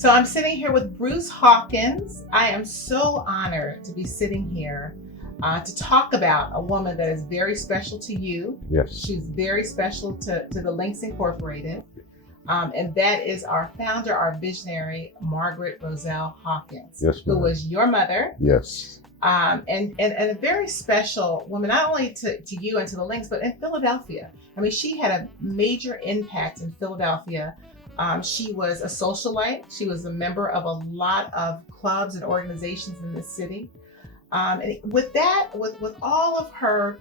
So I'm sitting here with Bruce Hawkins. I am so honored to be sitting here to talk about a woman that is very special to you. Yes. She's very special to the Links Incorporated. And that is our founder, our visionary, Margaret Rosell Hawkins, Yes, who ma'am. was your mother. Yes. And a very special woman, not only to you and to the Links, but in Philadelphia. I mean, she had a major impact in Philadelphia. She was a socialite. She was a member of a lot of clubs and organizations in the city. And with that, with all of her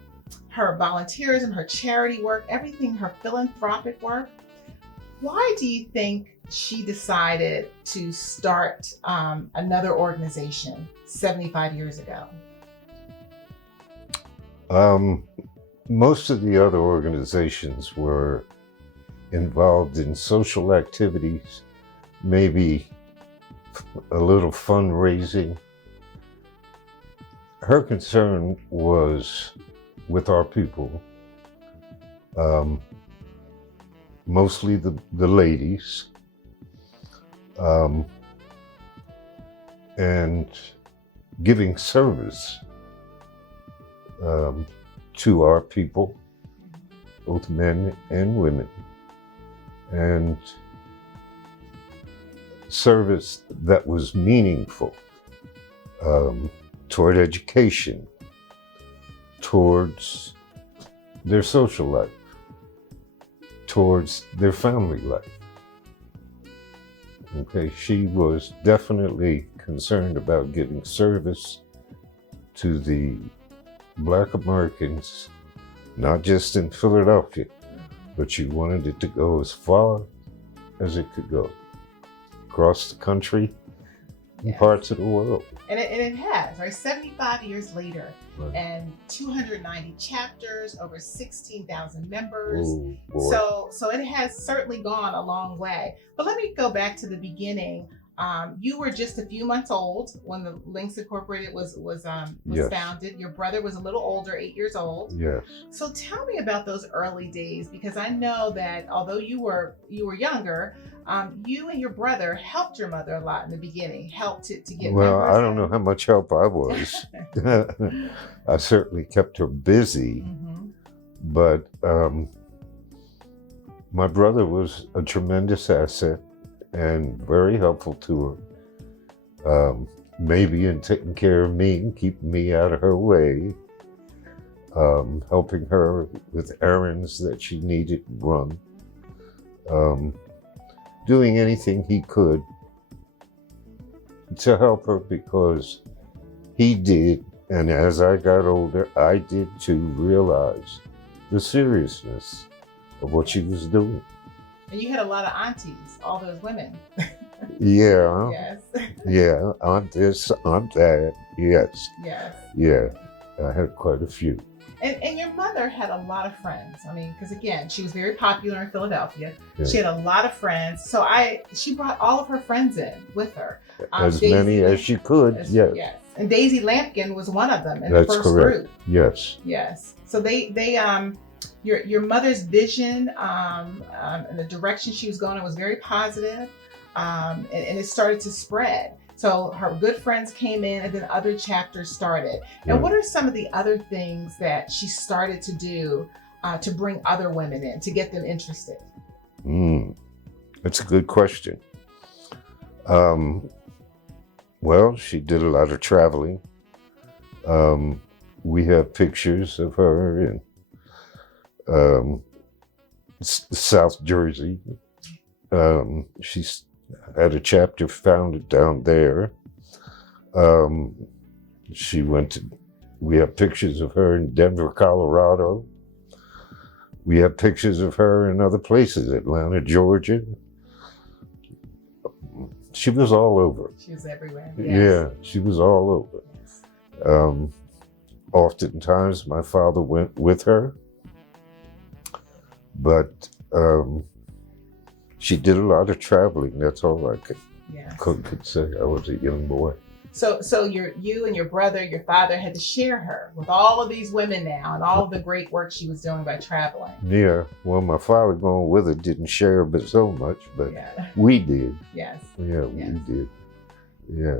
volunteerism, her charity work, everything, her philanthropic work, why do you think she decided to start another organization 75 years ago? Most of the other organizations were involved in social activities, maybe a little fundraising. Her concern was with our people, mostly the ladies, and giving service to our people, both men and women, and service that was meaningful toward education, towards their social life, towards their family life. Okay, she was definitely concerned about giving service to the Black Americans, not just in Philadelphia, but she wanted it to go as far as it could go, across the country and parts of the world. And it has, right? 75 years later, Right. and 290 chapters, over 16,000 members. Oh, boy. So it has certainly gone a long way. But let me go back to the beginning. You were just a few months old when the Links Incorporated was Yes. founded. Your brother was a little older, 8 years old. Yes. So tell me about those early days, because I know that although you were younger, you and your brother helped your mother a lot in the beginning, helped to get Well, members I don't know how much help I was. I certainly kept her busy, Mhm. but my brother was a tremendous asset and very helpful to her. Maybe in taking care of me and keeping me out of her way, helping her with errands that she needed run, doing anything he could to help her, because he did, and as I got older, I did too, realize the seriousness of what she was doing. And you had a lot of aunties, all those women. Yeah, Yes. yeah, aunt this, aunt that, yes, Yes. yeah, I had quite a few. And your mother had a lot of friends. I mean, because again, she was very popular in Philadelphia. Yeah. She had a lot of friends. So she brought all of her friends in with her. As Daisy many as she could, yes. Yes. And Daisy Lampkin was one of them in That's the first correct. group. Yes. Yes. So your mother's vision and the direction she was going in was very positive, and it started to spread. So her good friends came in, and then other chapters started. And Right. what are some of the other things that she started to do to bring other women in, to get them interested? That's a good question. Well, she did a lot of traveling. We have pictures of her in South Jersey. She's had a chapter founded down there. We have pictures of her in Denver, Colorado. We have pictures of her in other places, Atlanta, Georgia. She was all over. She was everywhere. Yeah, she was all over. Yes. Oftentimes my father went with her, but she did a lot of traveling. That's all I could Yes. say. I was a young boy. So you and your brother, your father had to share her with all of these women now and all of the great work she was doing by traveling. Yeah, well, my father going with her didn't share but so much, but Yeah. we did. Yes. Yeah, Yes. we did. Yeah,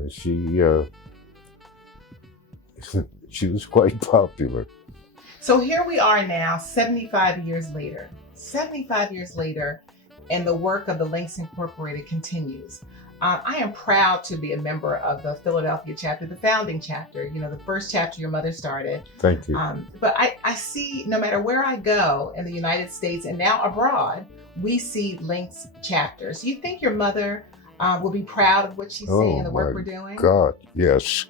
she was quite popular. So here we are now, 75 years later. 75 years later, and the work of the Links Incorporated continues. I am proud to be a member of the Philadelphia chapter, the founding chapter, you know, the first chapter your mother started. Thank you. But I see, no matter where I go in the United States and now abroad, we see Links chapters. You think your mother will be proud of what she's seeing and the work we're doing? God, yes.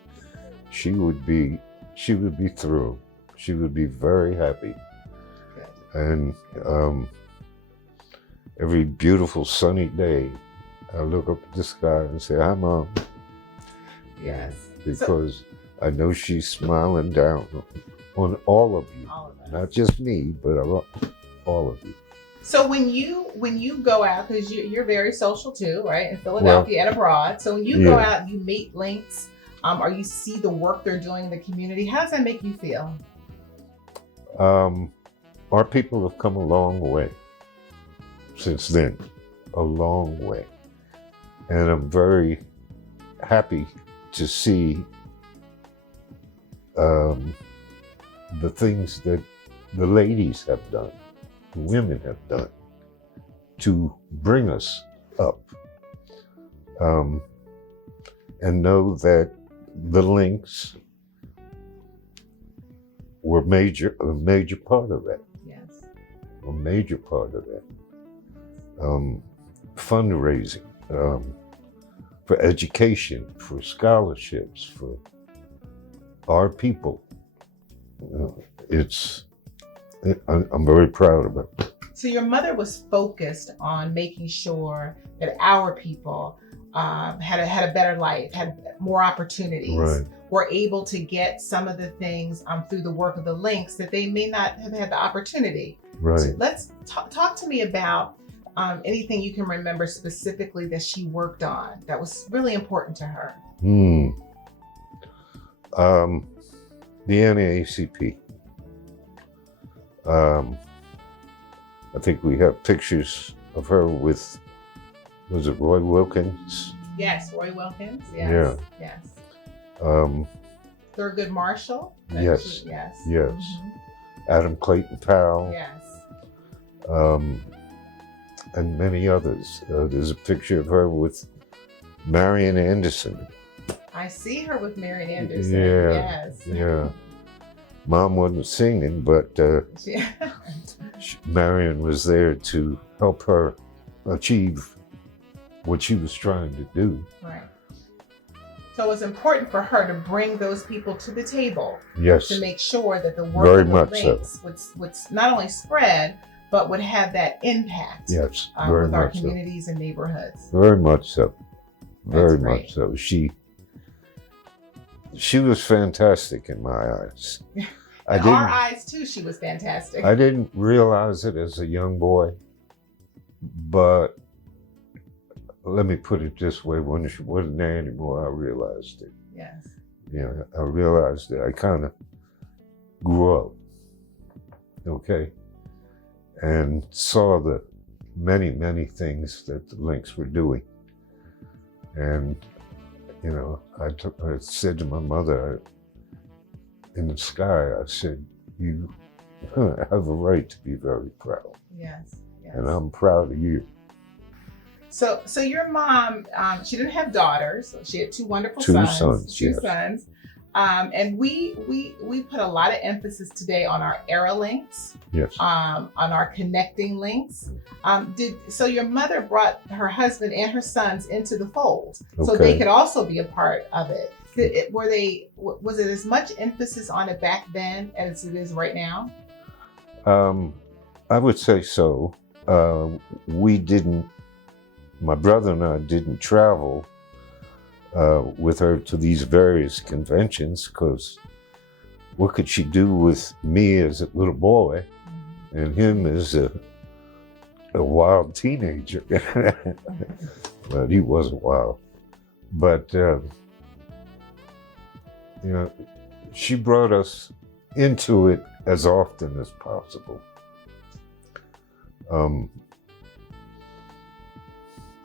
She would be thrilled. She would be very happy. Good. And every beautiful sunny day, I look up at the sky and say, "Hi, Mom." Yes. Because I know she's smiling down on all of you. All of us. Not just me, but all of you. So when you go out, because you're very social too, right, in Philadelphia and abroad. So when you go out and you meet Links, or you see the work they're doing in the community, how does that make you feel? Our people have come a long way since then, a long way. And I'm very happy to see the things that the ladies have done, the women have done to bring us up. And know that the Links were a major part of that. Yes. A major part of that. Fundraising, for education, for scholarships, for our people. I'm very proud of it. So your mother was focused on making sure that our people had a better life, had more opportunities, Right. were able to get some of the things through the work of the Links that they may not have had the opportunity. Right. So let's talk to me about anything you can remember specifically that she worked on that was really important to her. The NAACP. I think we have pictures of her with, was it Roy Wilkins? Yes, Roy Wilkins. Yes. Yeah. Yes. Thurgood Marshall. Yes. Yes. Yes. Mm-hmm. Adam Clayton Powell. Yes. And many others. There's a picture of her with Marian Anderson. I see her with Marian Anderson. Yeah. Yes. Yeah. Mom wasn't singing, but Marian was there to help her achieve what she was trying to do. Right. So it was important for her to bring those people to the table. Yes. To make sure that the work Very of the much Links would not only spread, but would have that impact Yes, very with our much so. communities and neighborhoods. Very much so. Very That's great. much so. She was fantastic in my eyes. In our eyes too, she was fantastic. I didn't realize it as a young boy, but let me put it this way: when she wasn't there anymore, I realized it. Yes. Yeah, I realized it. I kind of grew up, okay, and saw the many, many things that the Links were doing. And, you know, I said to my mother, in the sky, I said, "You have a right to be very proud." Yes. Yes. And I'm proud of you. So your mom, she didn't have daughters. So she had two wonderful Two sons. sons, Two yes. sons. And we put a lot of emphasis today on our era links, Yes. on our connecting links. So your mother brought her husband and her sons into the fold, so they could also be a part of it. Was it as much emphasis on it back then as it is right now? I would say so. My brother and I didn't travel with her to these various conventions, because what could she do with me as a little boy and him as a wild teenager? But he wasn't wild. But you know, she brought us into it as often as possible.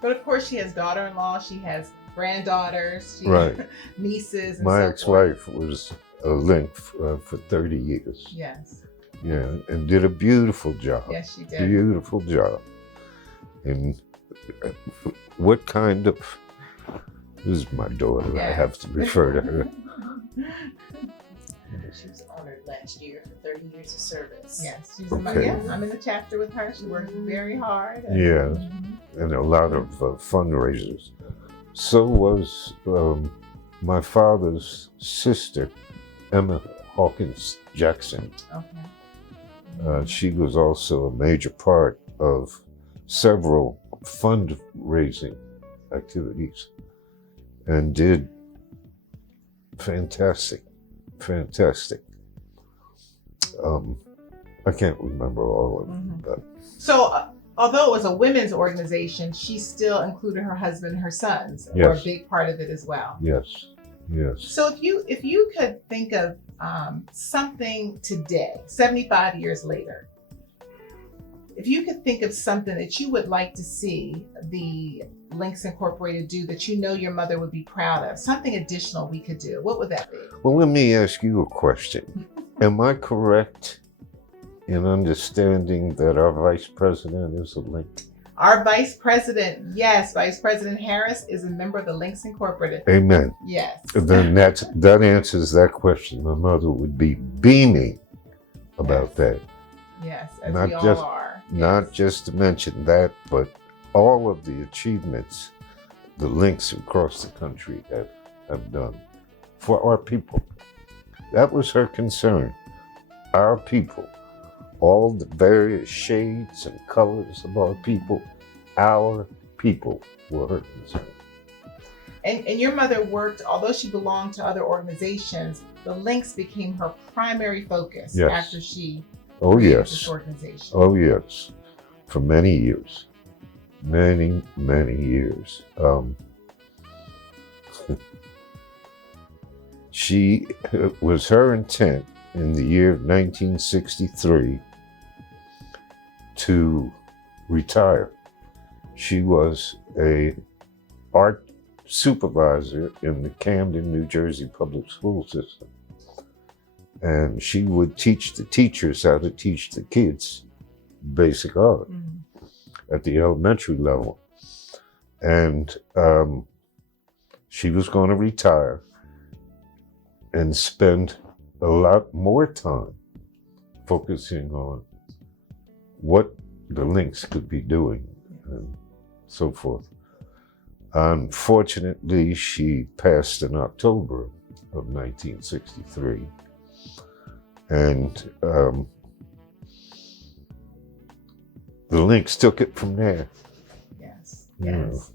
But of course, she has daughter-in-law, she has granddaughters, she Right. nieces, and My so ex-wife was a link for 30 years. Yes. Yeah, and did a beautiful job. Yes, she did. Beautiful job. And what kind of, this is my daughter, I Yes. have to refer to her. She was honored last year for 30 years of service. Yes, she's Okay. I'm in the chapter with her. She works very hard. Yeah, and a lot of fundraisers. So was my father's sister, Emma Hawkins Jackson. Okay. She was also a major part of several fundraising activities and did fantastic. I can't remember all of them, but So, although it was a women's organization, she still included her husband and her sons were a Yes. big part of it as well. yes. So, if you could think of something today, 75 years later, if you could think of something that you would like to see the Links Incorporated do that you know your mother would be proud of, something additional we could do, what would that be? Well, let me ask you a question. Am I correct in understanding that our vice president is a link? Our vice president, yes, Vice President Harris is a member of the Links Incorporated. Amen. Yes. Then that answers that question. My mother would be beaming about that. Yes, as Not we all just- are. Not just to mention that, but all of the achievements the links across the country have done for our people. That was her concern. Our people. All the various shades and colors of our people were her concern. And your mother worked, although she belonged to other organizations, the Links became her primary focus Yes. after she Oh created yes. this organization. Oh yes. For many years. Many years. It was her intent in the year of 1963 to retire. She was a art supervisor in the Camden, New Jersey public school system. And she would teach the teachers how to teach the kids basic art at the elementary level. And she was going to retire and spend a lot more time focusing on what the links could be doing and so forth. Unfortunately, she passed in October of 1963. And the links took it from there. Yes. Yeah. Yes.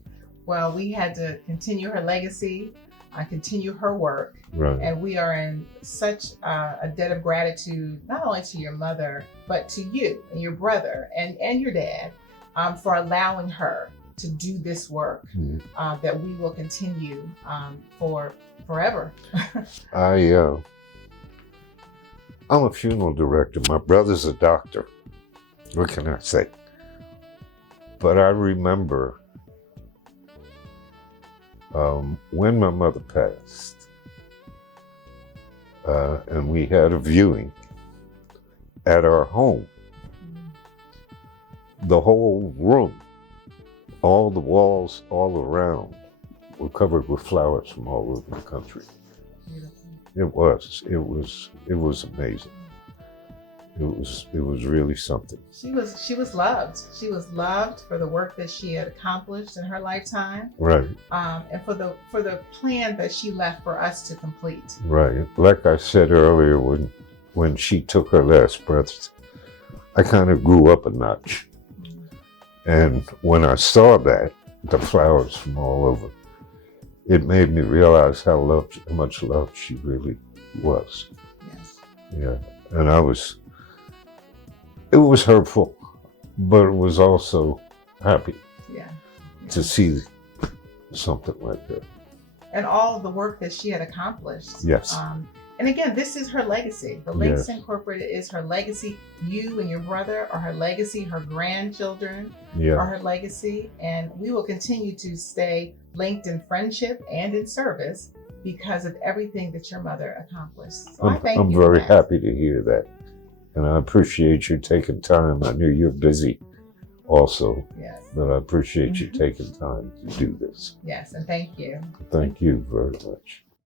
Well, we had to continue her legacy, continue her work. Right. And we are in such a debt of gratitude, not only to your mother, but to you and your brother and your dad for allowing her to do this work that we will continue for forever. I'm a funeral director. My brother's a doctor. What can I say? But I remember when my mother passed, and we had a viewing at our home. The whole room, all the walls all around were covered with flowers from all over the country. Beautiful. It was amazing. It was really something. She was loved. She was loved for the work that she had accomplished in her lifetime, Right, and for the plan that she left for us to complete. right. Like I said earlier, when she took her last breath, I kind of grew up a notch. And when I saw that, the flowers from all over, it made me realize how much loved she really was. Yes. Yeah, and it was hurtful, but it was also happy Yeah. to see something like that. and all of the work that she had accomplished. Yes. And again, this is her legacy. The Links Yes. Incorporated is her legacy. You and your brother are her legacy. Her grandchildren are Yeah. her legacy. And we will continue to stay linked in friendship and in service because of everything that your mother accomplished. So I thank I'm you for very that. happy to hear that. And I appreciate you taking time. I know you're busy also, Yes. but I appreciate you Mhm. taking time to do this. Yes. And thank you. Thank you very much.